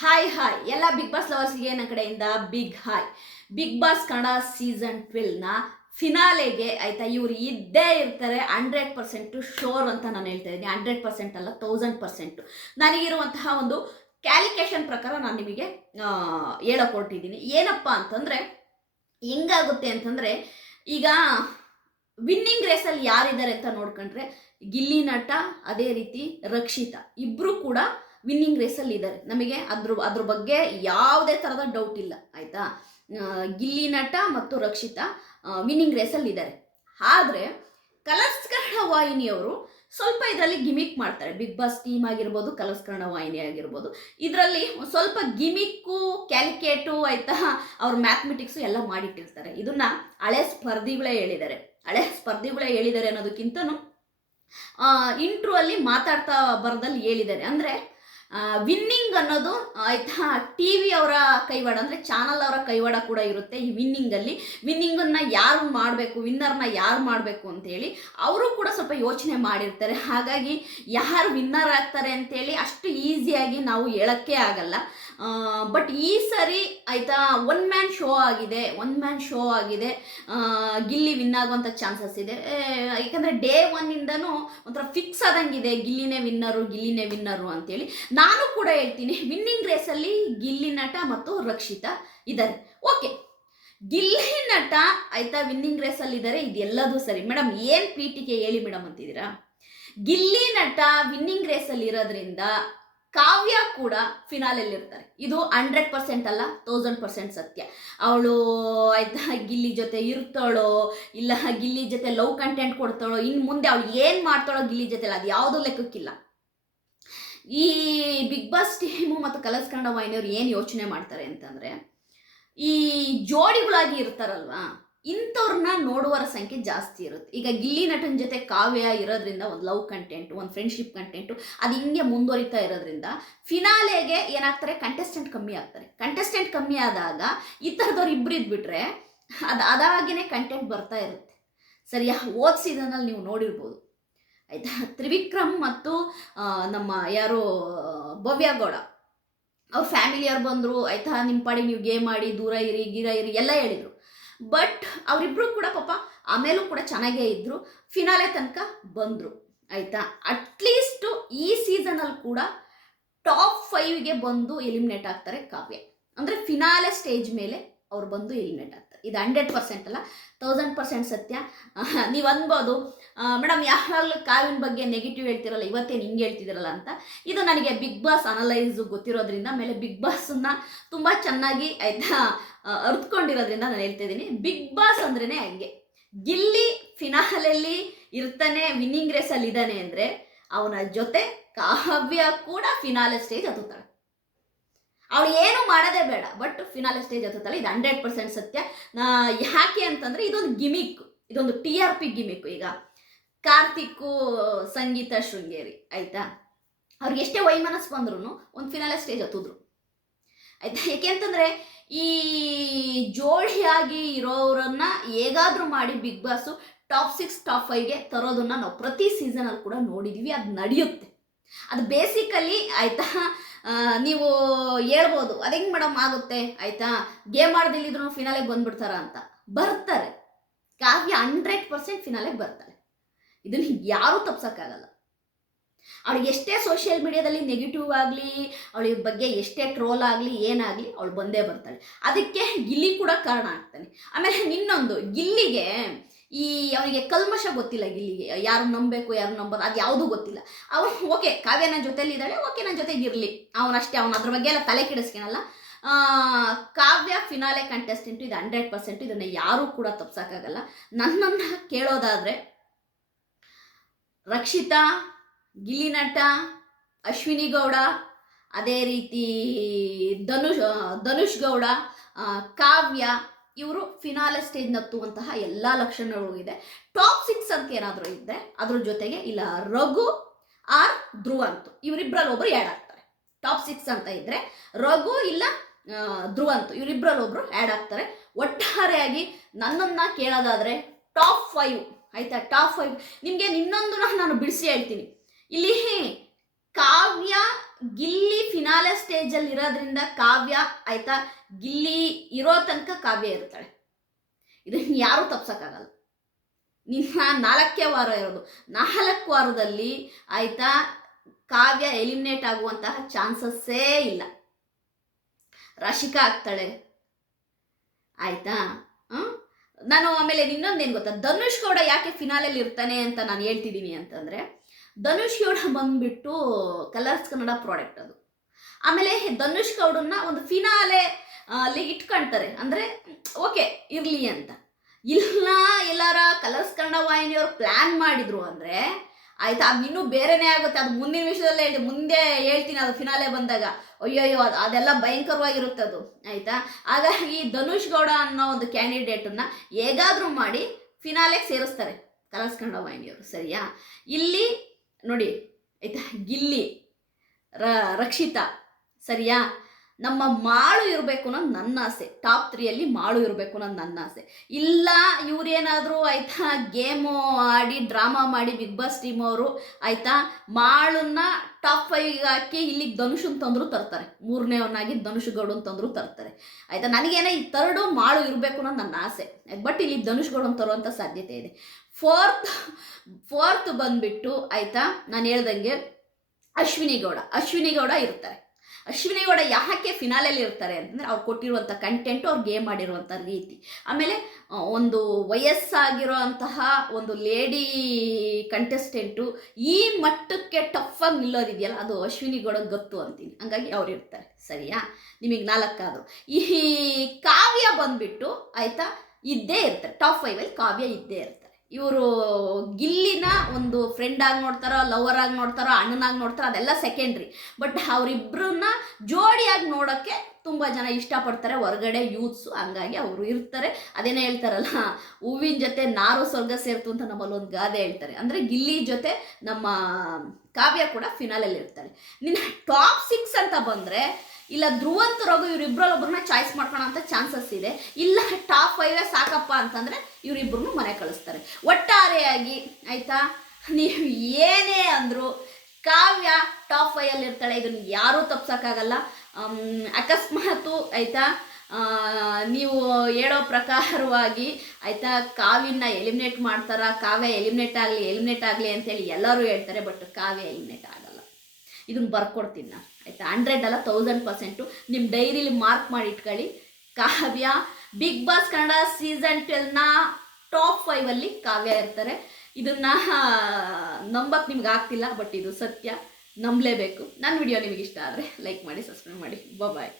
Hi hi ಎಲ್ಲ Bigg Boss ಲವರ್ಸ್ಗೆ ನನ್ನ ಕಡೆಯಿಂದ big hi. Bigg Boss Kannada season 12ನ ಫಿನಾಲೆಗೆ ಆಯ್ತಾ ಇವ್ರು ಇದ್ದೇ ಇರ್ತಾರೆ. 100% ಶೋರ್ ಅಂತ ನಾನು ಹೇಳ್ತಾ ಇದ್ದೀನಿ. 100% ಅಲ್ಲ, 1000%. ನನಗಿರುವಂತಹ ಒಂದು ಕ್ಯಾಲಿಕೇಶನ್ ಪ್ರಕಾರ ನಾನು ನಿಮಗೆ ಹೇಳಕೊಟ್ಟಿದ್ದೀನಿ. ಏನಪ್ಪ ಅಂತಂದರೆ ಹೆಂಗಾಗುತ್ತೆ ಅಂತಂದರೆ, ಈಗ ವಿನ್ನಿಂಗ್ ರೇಸಲ್ಲಿ ಯಾರಿದ್ದಾರೆ ಅಂತ ನೋಡ್ಕೊಂಡ್ರೆ ಗಿಲ್ಲಿ ನಟ, ಅದೇ ರೀತಿ ರಕ್ಷಿತಾ ಇಬ್ಬರು ಕೂಡ ವಿನ್ನಿಂಗ್ ರೇಸಲ್ಲಿ ಇದ್ದಾರೆ. ನಮಗೆ ಅದ್ರ ಬಗ್ಗೆ ಯಾವುದೇ ಥರದ ಡೌಟ್ ಇಲ್ಲ ಆಯಿತಾ. ಗಿಲ್ಲಿ ನಟ ಮತ್ತು ರಕ್ಷಿತಾ ವಿನ್ನಿಂಗ್ ರೇಸಲ್ಲಿ ಇದ್ದಾರೆ. ಆದರೆ ಕಲರ್ಸ್ ಕನ್ನಡ ವಾಹಿನಿಯವರು ಸ್ವಲ್ಪ ಇದರಲ್ಲಿ ಗಿಮಿಕ್ ಮಾಡ್ತಾರೆ. ಬಿಗ್ ಬಾಸ್ ಟೀಮ್ ಆಗಿರ್ಬೋದು, ಕಲರ್ಸ್ ಕನ್ನಡ ವಾಹಿನಿ ಆಗಿರ್ಬೋದು, ಇದರಲ್ಲಿ ಸ್ವಲ್ಪ ಗಿಮಿಕ್ಕು, ಕ್ಯಾಲ್ಕೇಟು ಆಯಿತಾ, ಅವ್ರ ಮ್ಯಾಥಮೆಟಿಕ್ಸು ಎಲ್ಲ ಮಾಡಿಟ್ಟಿರ್ತಾರೆ. ಇದನ್ನ ಹಳೆ ಸ್ಪರ್ಧಿಗಳೇ ಹೇಳಿದ್ದಾರೆ ಅನ್ನೋದಕ್ಕಿಂತನೂ ಇಂಟ್ರೂ ಅಲ್ಲಿ ಮಾತಾಡ್ತಾ ಬರದಲ್ಲಿ ಹೇಳಿದ್ದಾರೆ. ಅಂದರೆ ವಿನ್ನಿಂಗ್ ಅನ್ನೋದು ಆಯ್ತಾ ಟಿ ವಿ ಅವರ ಕೈವಾಡ, ಅಂದರೆ ಚಾನಲ್ ಅವರ ಕೈವಾಡ ಕೂಡ ಇರುತ್ತೆ. ಈ ವಿನ್ನಿಂಗನ್ನು ಯಾರು ಮಾಡಬೇಕು, ವಿನ್ನರ್ನ ಯಾರು ಮಾಡಬೇಕು ಅಂತೇಳಿ ಅವರು ಕೂಡ ಸ್ವಲ್ಪ ಯೋಚನೆ ಮಾಡಿರ್ತಾರೆ. ಹಾಗಾಗಿ ಯಾರು ವಿನ್ನರ್ ಆಗ್ತಾರೆ ಅಂತೇಳಿ ಅಷ್ಟು ಈಸಿಯಾಗಿ ನಾವು ಹೇಳೋಕ್ಕೆ ಆಗಲ್ಲ. ಬಟ್ ಈ ಸರಿ ಆಯಿತಾ ಒನ್ ಮ್ಯಾನ್ ಶೋ ಆಗಿದೆ. ಗಿಲ್ಲಿ ವಿನ್ ಆಗುವಂಥ ಚಾನ್ಸಸ್ ಇದೆ. ಯಾಕಂದರೆ ಡೇ ಒನ್ನಿಂದನೂ ಒಂಥರ ಫಿಕ್ಸ್ ಆದಂಗಿದೆ ಗಿಲ್ಲಿನೇ ವಿನ್ನರು ಅಂತೇಳಿ. ನಾನು ಕೂಡ ಹೇಳ್ತೀನಿ, ವಿನ್ನಿಂಗ್ ರೇಸಲ್ಲಿ ಗಿಲ್ಲಿ ನಟ ಮತ್ತು ರಕ್ಷಿತಾ ಇದ್ದಾರೆ. ಓಕೆ, ಗಿಲ್ಲಿ ನಟ ಆಯ್ತಾ ವಿನ್ನಿಂಗ್ ರೇಸಲ್ಲಿ ಇದ್ದಾರೆ, ಇದೆಲ್ಲದೂ ಸರಿ. ಮೇಡಮ್ ಏನು ಪೀಟಿಕೆ ಹೇಳಿ ಮೇಡಮ್ ಅಂತಿದ್ದೀರಾ? ಗಿಲ್ಲಿ ನಟ ವಿನ್ನಿಂಗ್ ರೇಸಲ್ಲಿ ಇರೋದ್ರಿಂದ ಕಾವ್ಯ ಕೂಡ ಫಿನಾಲಲ್ಲಿ ಇರ್ತಾರೆ. ಇದು 100% ಅಲ್ಲ, 1000% ಸತ್ಯ. ಅವಳು ಆಯ್ತಾ ಗಿಲ್ಲಿ ಜೊತೆ ಇರ್ತಾಳೋ ಇಲ್ಲ ಗಿಲ್ಲಿ ಜೊತೆ ಲವ್ ಕಂಟೆಂಟ್ ಕೊಡ್ತಾಳೋ, ಇನ್ನು ಮುಂದೆ ಅವಳು ಏನು ಮಾಡ್ತಾಳೋ ಗಿಲ್ಲಿ ಜೊತೆ ಅದು ಯಾವುದೂ ಲೆಕ್ಕಕ್ಕಿಲ್ಲ. ಈ ಬಿಗ್ ಬಾಸ್ ಟೀಮು ಮತ್ತು ಕಲರ್ಸ್ ಕನ್ನಡ ವಾಹಿನಿಯವರು ಏನು ಯೋಚನೆ ಮಾಡ್ತಾರೆ ಅಂತಂದರೆ, ಈ ಜೋಡಿಗಳಾಗಿ ಇರ್ತಾರಲ್ವಾ, ಇಂಥವ್ರನ್ನ ನೋಡುವರ ಸಂಖ್ಯೆ ಜಾಸ್ತಿ ಇರುತ್ತೆ. ಈಗ ಗಿಲ್ಲಿ ನಟನ ಜೊತೆ ಕಾವ್ಯ ಇರೋದ್ರಿಂದ ಒಂದು ಲವ್ ಕಂಟೆಂಟು, ಒಂದು ಫ್ರೆಂಡ್ಶಿಪ್ ಕಂಟೆಂಟು ಅದು ಹಿಂಗೆ ಮುಂದುವರಿತಾ ಇರೋದ್ರಿಂದ ಫಿನಾಲೆಗೆ ಏನಾಗ್ತಾರೆ, ಕಂಟೆಸ್ಟೆಂಟ್ ಕಮ್ಮಿ ಆದಾಗ ಈ ಥರದವ್ರು ಇಬ್ಬರು ಇದ್ಬಿಟ್ರೆ ಅದಾಗಿನೇ ಕಂಟೆಂಟ್ ಬರ್ತಾ ಇರುತ್ತೆ. ಸರಿಯಾ? ಹೋದ ಸೀಸನಲ್ಲಿ ನೀವು ನೋಡಿರ್ಬೋದು ಆಯಿತಾ, ತ್ರಿವಿಕ್ರಮ್ ಮತ್ತು ನಮ್ಮ ಯಾರು ಭವ್ಯ ಗೌಡ ಅವ್ರ ಫ್ಯಾಮಿಲಿಯವ್ರು ಬಂದರು ಆಯಿತಾ, ನಿಮ್ಮ ಪಾಡಿ ನೀವು ಗೇಮ್ ಮಾಡಿ ದೂರ ಇರಿ ಎಲ್ಲ ಹೇಳಿದರು. ಬಟ್ ಅವರಿಬ್ಬರು ಕೂಡ ಪಾಪ ಆಮೇಲೂ ಕೂಡ ಚೆನ್ನಾಗೇ ಇದ್ದರು, ಫಿನಾಲೆ ತನಕ ಬಂದರು ಆಯಿತಾ. ಅಟ್ಲೀಸ್ಟು ಈ ಸೀಸನಲ್ಲಿ ಕೂಡ ಟಾಪ್ 5ಗೆ ಬಂದು ಎಲಿಮಿನೇಟ್ ಆಗ್ತಾರೆ ಕಾವ್ಯ. ಅಂದರೆ ಫಿನಾಲೆ ಸ್ಟೇಜ್ ಮೇಲೆ ಅವ್ರು ಬಂದು ಎಲಿಮಿನೇಟ್ ಆಗ್ತಾರೆ. ಇದು 100% ಅಲ್ಲ, 1000% ಸತ್ಯ. ನೀವು ಅನ್ಬೋದು, ಮೇಡಮ್ ಯಾವಾಗಲೂ ಕಾವ್ಯನ ಬಗ್ಗೆ ನೆಗೆಟಿವ್ ಹೇಳ್ತಿರಲ್ಲ, ಇವತ್ತೇನು ಹಿಂಗೆ ಹೇಳ್ತಿದ್ದೀರಲ್ಲ ಅಂತ. ಇದು ನನಗೆ ಬಿಗ್ ಬಾಸ್ ಅನಲೈಸು ಗೊತ್ತಿರೋದ್ರಿಂದ, ಆಮೇಲೆ ಬಿಗ್ ಬಾಸನ್ನು ತುಂಬ ಚೆನ್ನಾಗಿ ಆಯಿತಾ ಅರ್ತ್ಕೊಂಡಿರೋದ್ರಿಂದ ನಾನು ಹೇಳ್ತಿದ್ದೀನಿ. ಬಿಗ್ ಬಾಸ್ ಅಂದ್ರೇ ಹಂಗೆ. ಗಿಲ್ಲಿ ಫಿನಾಲಲ್ಲಿ ಇರ್ತಾನೆ, ವಿನ್ನಿಂಗ್ ರೇಸಲ್ಲಿ ಇದ್ದಾನೆ ಅಂದರೆ ಅವನ ಜೊತೆ ಕಾವ್ಯ ಕೂಡ ಫಿನಾಲೆ ಸ್ಟೇಜ್ ಹತ್ತುತ್ತಾಳೆ. ಅವಳು ಏನು ಮಾಡೋದೇ ಬೇಡ, ಬಟ್ ಫಿನಾಲೆ ಸ್ಟೇಜ್ ಹತ್ತುತ್ತಾಳೆ. ಇದು 100% ಸತ್ಯ. ಯಾಕೆ ಅಂತಂದರೆ ಇದೊಂದು ಗಿಮಿಕ್, ಇದೊಂದು TRP ಗಿಮಿಕ್. ಈಗ ಕಾರ್ತಿಕ್ಕು ಸಂಗೀತ ಶೃಂಗೇರಿ ಆಯಿತಾ, ಅವ್ರಿಗೆ ಎಷ್ಟೇ ವೈಮನಸ್ ಬಂದ್ರೂ ಒಂದು ಫಿನಾಲೆ ಸ್ಟೇಜ್ ಹತ್ತಿದ್ರು ಆಯಿತಾ. ಯಾಕೆಂತಂದರೆ ಈ ಜೋಡಿಯಾಗಿ ಇರೋರನ್ನ ಹೇಗಾದರೂ ಮಾಡಿ ಬಿಗ್ ಬಾಸು ಟಾಪ್ 6 ಟಾಪ್ 5ಗೆ ತರೋದನ್ನು ನಾವು ಪ್ರತಿ ಸೀಸನಲ್ಲಿ ಕೂಡ ನೋಡಿದ್ದೀವಿ. ಅದು ನಡೆಯುತ್ತೆ. ಅದು ಬೇಸಿಕಲಿ ಆಯಿತಾ. ನೀವು ಹೇಳ್ಬೋದು ಅದು ಹೆಂಗೆ ಮೇಡಮ್ ಆಗುತ್ತೆ ಆಯಿತಾ, ಗೇಮ್ ಆಡ್ದಿಲ್ಲಿದ್ರು ಫಿನಾಲೆಗೆ ಬಂದ್ಬಿಡ್ತಾರ ಅಂತ. ಬರ್ತಾರೆ, ಕಾವ್ಯ 100% ಫಿನಾಲೆಗೆ ಬರ್ತಾರೆ. ಇದನ್ನು ಯಾರೂ ತಪ್ಸೋಕ್ಕಾಗಲ್ಲ. ಅವಳಿಗೆ ಎಷ್ಟೇ ಸೋಷಿಯಲ್ ಮೀಡಿಯಾದಲ್ಲಿ ನೆಗೆಟಿವ್ ಆಗಲಿ, ಅವಳಿಗೆ ಬಗ್ಗೆ ಎಷ್ಟೇ ಟ್ರೋಲ್ ಆಗಲಿ, ಏನಾಗಲಿ ಅವಳು ಬಂದೇ ಬರ್ತಾಳೆ. ಅದಕ್ಕೆ ಗಿಲ್ಲಿ ಕೂಡ ಕಾರಣ ಆಗ್ತಾನೆ. ಆಮೇಲೆ ಇನ್ನೊಂದು, ಗಿಲ್ಲಿಗೆ ಅವನಿಗೆ ಕಲ್ಮಶ ಗೊತ್ತಿಲ್ಲ. ಗಿಲ್ಲಿಗೆ ಯಾರು ನಂಬಬೇಕು ಯಾರು ನಂಬೋದು ಅದು ಯಾವುದೂ ಗೊತ್ತಿಲ್ಲ. ಅವನು ಓಕೆ ಕಾವ್ಯ ನನ್ನ ಜೊತೆಲಿ ಇದ್ದಾಳೆ, ಓಕೆ ನನ್ನ ಜೊತೆಗೆ ಇರಲಿ, ಅವನಷ್ಟೇ, ಅವನು ಅದ್ರ ಬಗ್ಗೆ ಎಲ್ಲ ತಲೆ ಕೆಡಿಸ್ಕೊಳಲ್ಲ. ಕಾವ್ಯ ಫಿನಾಲೆ ಕಂಟೆಸ್ಟೆಂಟು, ಇದು 100%. ಇದನ್ನು ಯಾರೂ ಕೂಡ ತಪ್ಸೋಕ್ಕಾಗಲ್ಲ. ನನ್ನನ್ನು ಕೇಳೋದಾದರೆ ರಕ್ಷಿತಾ, ಗಿಲ್ಲಿ ನಟ, ಅಶ್ವಿನಿ ಗೌಡ, ಅದೇ ರೀತಿ ಧನುಷ್ ಗೌಡ, ಕಾವ್ಯ ಇವರು ಫಿನಾಲೆ ಸ್ಟೇಜ್ ಹತ್ತುವಂತಹ ಎಲ್ಲ ಲಕ್ಷಣಗಳು ಇದೆ. ಟಾಪ್ 6 ಅಂತ ಏನಾದರೂ ಇದ್ದರೆ ಅದ್ರ ಜೊತೆಗೆ ಇಲ್ಲ ರಘು ಆರ್ ಧ್ರುವ ಅಂತೂ ಇವರಿಬ್ಬರಲ್ಲಿ ಒಬ್ಬರು ಆ್ಯಡ್ ಆಗ್ತಾರೆ. ಟಾಪ್ 6 ಅಂತ ಇದ್ದರೆ ರಘು ಇಲ್ಲ ಧ್ರುವ ಅಂತೂ ಇವರಿಬ್ಬರಲ್ಲಿ ಒಬ್ಬರು ಆ್ಯಡ್ ಆಗ್ತಾರೆ. ಒಟ್ಟಾರೆಯಾಗಿ ನನ್ನನ್ನು ಕೇಳೋದಾದರೆ ಟಾಪ್ 5 ಆಯಿತಾ. ಟಾಪ್ 5 ನಿಮಗೆ ಇನ್ನೊಂದು ನಾನು ಬಿಡಿಸಿ ಹೇಳ್ತೀನಿ. ಇಲ್ಲಿ ಕಾವ್ಯ ಗಿಲ್ಲಿ ಫಿನಾಲೆ ಸ್ಟೇಜಲ್ಲಿ ಇರೋದ್ರಿಂದ ಕಾವ್ಯ ಆಯ್ತಾ, ಗಿಲ್ಲಿ ಇರೋ ತನಕ ಕಾವ್ಯ ಇರ್ತಾಳೆ. ಇದನ್ನು ಯಾರೂ ತಪ್ಸಕ್ಕಾಗಲ್ಲ. ನಿನ್ನ 4ನೇ ವಾರ ಇರೋದು, 4 ವಾರದಲ್ಲಿ ಆಯ್ತಾ ಕಾವ್ಯ ಎಲಿಮಿನೇಟ್ ಆಗುವಂತಹ ಚಾನ್ಸಸ್ಸೇ ಇಲ್ಲ. ರಾಶಿಕಾ ಆಗ್ತಾಳೆ ಆಯ್ತಾ. ನಾನು ಆಮೇಲೆ ಇನ್ನೊಂದೇನು ಗೊತ್ತಾ, ಧನುಷ್ ಗೌಡ ಯಾಕೆ ಫಿನಾಲಲ್ಲಿ ಇರ್ತಾನೆ ಅಂತ ನಾನು ಹೇಳ್ತಿದ್ದೀನಿ ಅಂತಂದರೆ, ಧನುಷ್ ಗೌಡ ಬಂದುಬಿಟ್ಟು ಕಲರ್ಸ್ ಕನ್ನಡ ಪ್ರಾಡಕ್ಟ್ ಅದು. ಆಮೇಲೆ ಧನುಷ್ ಗೌಡನ್ನ ಒಂದು ಫಿನಾಲೆ ಅಲ್ಲಿ ಇಟ್ಕೊಳ್ತಾರೆ ಅಂದರೆ ಓಕೆ ಇರಲಿ ಅಂತ. ಇಲ್ಲ ಎಲ್ಲಾರ ಕಲರ್ಸ್ ಕನ್ನಡ ವಾಹಿನಿಯವರು ಪ್ಲ್ಯಾನ್ ಮಾಡಿದ್ರು ಅಂದರೆ ಆಯ್ತಾ, ಅದು ಇನ್ನೂ ಬೇರೆನೇ ಆಗುತ್ತೆ. ಅದು ಮುಂದಿನ ವಿಷಯದಲ್ಲೇ ಮುಂದೆ ಹೇಳ್ತೀನಿ, ಅದು ಫಿನಾಲೆ ಬಂದಾಗ. ಅಯ್ಯೋಯ್ಯೋ ಅದೆಲ್ಲ ಭಯಂಕರವಾಗಿರುತ್ತೆ ಅದು ಆಯಿತಾ. ಹಾಗಾಗಿ ಧನುಷ್ ಗೌಡ ಅನ್ನೋ ಒಂದು ಕ್ಯಾಂಡಿಡೇಟನ್ನು ಹೇಗಾದರೂ ಮಾಡಿ ಫಿನಾಲೆಗೆ ಸೇರಿಸ್ತಾರೆ ಕಲರ್ಸ್ ಕನ್ನಡ ವಾಹಿನಿಯವರು, ಸರಿಯಾ. ಇಲ್ಲಿ ನೋಡಿ ಆಯಿತಾ, ಗಿಲ್ಲಿ ರಕ್ಷಿತಾ, ಸರಿಯಾ. ನಮ್ಮ ಮಾಳು ಇರಬೇಕು ಅನ್ನೋದು ನನ್ನ ಆಸೆ. ಟಾಪ್ 3ಯಲ್ಲಿ ಮಾಳು ಇರಬೇಕು ಅನ್ನೋದು ನನ್ನ ಆಸೆ. ಇಲ್ಲ ಇವ್ರೇನಾದರೂ ಆಯಿತಾ ಗೇಮು ಆಡಿ ಡ್ರಾಮಾ ಮಾಡಿ ಬಿಗ್ ಬಾಸ್ ಟೀಮ್ ಅವರು ಆಯಿತಾ ಮಾಳನ್ನ ಟಾಪ್ 5ಗೆ ಹಾಕಿ ಇಲ್ಲಿಗೆ ಧನುಷನ್ ತಂದರೂ ತರ್ತಾರೆ, 3ನೇವನ್ನಾಗಿ ಧನುಷ್ ಗೌಡನ್ ತಂದರೂ ತರ್ತಾರೆ ಆಯಿತಾ. ನನಗೇನೋ ಈ 3rd ಮಾಳು ಇರಬೇಕು ಅನ್ನೋದು ನನ್ನ ಆಸೆ. ಬಟ್ ಇಲ್ಲಿ ಧನುಷ್ ಗೌಡನ್ ತರುವಂಥ ಸಾಧ್ಯತೆ ಇದೆ. ಫೋರ್ತ್ ಬಂದುಬಿಟ್ಟು ಆಯಿತಾ, ನಾನು ಹೇಳ್ದಂಗೆ ಅಶ್ವಿನಿ ಗೌಡ ಇರ್ತಾರೆ. ಅಶ್ವಿನಿ ಗೌಡ ಯಾಕೆ ಫಿನಾಲಲ್ಲಿ ಇರ್ತಾರೆ ಅಂತಂದರೆ ಅವ್ರು ಕೊಟ್ಟಿರುವಂಥ ಕಂಟೆಂಟು, ಅವ್ರು ಗೇಮ್ ಮಾಡಿರುವಂಥ ರೀತಿ, ಆಮೇಲೆ ಒಂದು ವಯಸ್ಸಾಗಿರೋ ಅಂತಹ ಒಂದು ಲೇಡಿ ಕಂಟೆಸ್ಟೆಂಟು ಈ ಮಟ್ಟಕ್ಕೆ ಟಫಾಗಿ ನಿಲ್ಲೋದಿದೆಯಲ್ಲ, ಅದು ಅಶ್ವಿನಿ ಗೌಡ ಗೊತ್ತು ಅಂತೀನಿ. ಹಂಗಾಗಿ ಅವ್ರು ಇರ್ತಾರೆ, ಸರಿಯಾ. ನಿಮಗೆ 4 ಆದರು. ಈ ಕಾವ್ಯ ಬಂದುಬಿಟ್ಟು ಆಯಿತಾ ಇದ್ದೇ ಇರ್ತಾರೆ, ಟಾಪ್ 5ಅಲ್ಲಿ ಕಾವ್ಯ ಇದ್ದೇ ಇರ್ತಾರೆ. ಇವರು ಗಿಲ್ಲಿನ ಒಂದು ಫ್ರೆಂಡ್ ಆಗಿ ನೋಡ್ತಾರೋ, ಲವರ್ ಆಗಿ ನೋಡ್ತಾರೋ, ಅಣ್ಣನಾಗಿ ನೋಡ್ತಾರೋ, ಅದೆಲ್ಲ ಸೆಕೆಂಡ್ರಿ. ಬಟ್ ಅವರಿಬ್ಬರನ್ನ ಜೋಡಿಯಾಗಿ ನೋಡೋಕ್ಕೆ ತುಂಬ ಜನ ಇಷ್ಟಪಡ್ತಾರೆ ಹೊರಗಡೆ ಯೂತ್ಸು, ಹಂಗಾಗಿ ಅವರು ಇರ್ತಾರೆ. ಅದೇನೇ ಹೇಳ್ತಾರಲ್ಲ, ಹೂವಿನ ಜೊತೆ ನಾರು ಸ್ವರ್ಗ ಸೇರ್ತು ಅಂತ ನಮ್ಮಲ್ಲಿ ಒಂದು ಗಾದೆ ಹೇಳ್ತಾರೆ. ಅಂದರೆ ಗಿಲ್ಲಿ ಜೊತೆ ನಮ್ಮ ಕಾವ್ಯ ಕೂಡ ಫಿನಾಲಲ್ಲಿ ಇರ್ತಾರೆ. ನಿನ್ನ ಟಾಪ್ 6 ಅಂತ ಬಂದರೆ ಇಲ್ಲ ಧ್ರುವಂತ ರಘು ಇವರಿಬ್ಬರಲ್ಲೊಬ್ಬರನ್ನ ಚಾಯ್ಸ್ ಮಾಡ್ಕೊಳ್ಳೋ ಅಂತ ಚಾನ್ಸಸ್ ಇದೆ. ಇಲ್ಲ ಟಾಪ್ 5 ಸಾಕಪ್ಪ ಅಂತಂದರೆ ಇವರಿಬ್ಬರನ್ನು ಮನೆ ಕಳಿಸ್ತಾರೆ. ಒಟ್ಟಾರೆಯಾಗಿ ಆಯಿತಾ, ನೀವು ಏನೇ ಅಂದರೂ ಕಾವ್ಯ ಟಾಪ್ 5ಅಲ್ಲಿ ಇರ್ತಾಳೆ, ಇದನ್ನು ಯಾರೂ ತಪ್ಸೋಕ್ಕಾಗಲ್ಲ. ಅಕಸ್ಮಾತು ಆಯಿತಾ ನೀವು ಹೇಳೋ ಪ್ರಕಾರವಾಗಿ ಆಯಿತಾ ಕಾವ್ಯನ ಎಲಿಮಿನೇಟ್ ಮಾಡ್ತಾರ, ಕಾವ್ಯ ಎಲಿಮಿನೇಟ್ ಆಗಲಿ ಅಂತೇಳಿ ಎಲ್ಲರೂ ಹೇಳ್ತಾರೆ. ಬಟ್ ಕಾವ್ಯ ಎಲಿಮಿನೇಟ್ ಆಗಲ್ಲ, ಇದನ್ನು ಬರ್ಕೊಡ್ತೀನಿ ನಾನು ಆಯಿತಾ. 100 ಅಲ್ಲ 1000% ನಿಮ್ಮ ಡೈರಿಲಿ ಮಾರ್ಕ್ ಮಾಡಿ ಇಟ್ಕೊಳ್ಳಿ. Kavya Bigg Boss Kannada season 12ನ ಟಾಪ್ 5ಅಲ್ಲಿ ಕಾವ್ಯ ಇರ್ತಾರೆ. ಇದನ್ನು ನಂಬಕ್ಕೆ ನಿಮ್ಗೆ ಆಗ್ತಿಲ್ಲ, ಬಟ್ ಇದು ಸತ್ಯ, ನಂಬಲೇಬೇಕು. ನನ್ನ ವಿಡಿಯೋ ನಿಮಗೆ ಇಷ್ಟ ಆದರೆ ಲೈಕ್ ಮಾಡಿ, ಸಬ್ಸ್ಕ್ರೈಬ್ ಮಾಡಿ. ಬಾಯ್.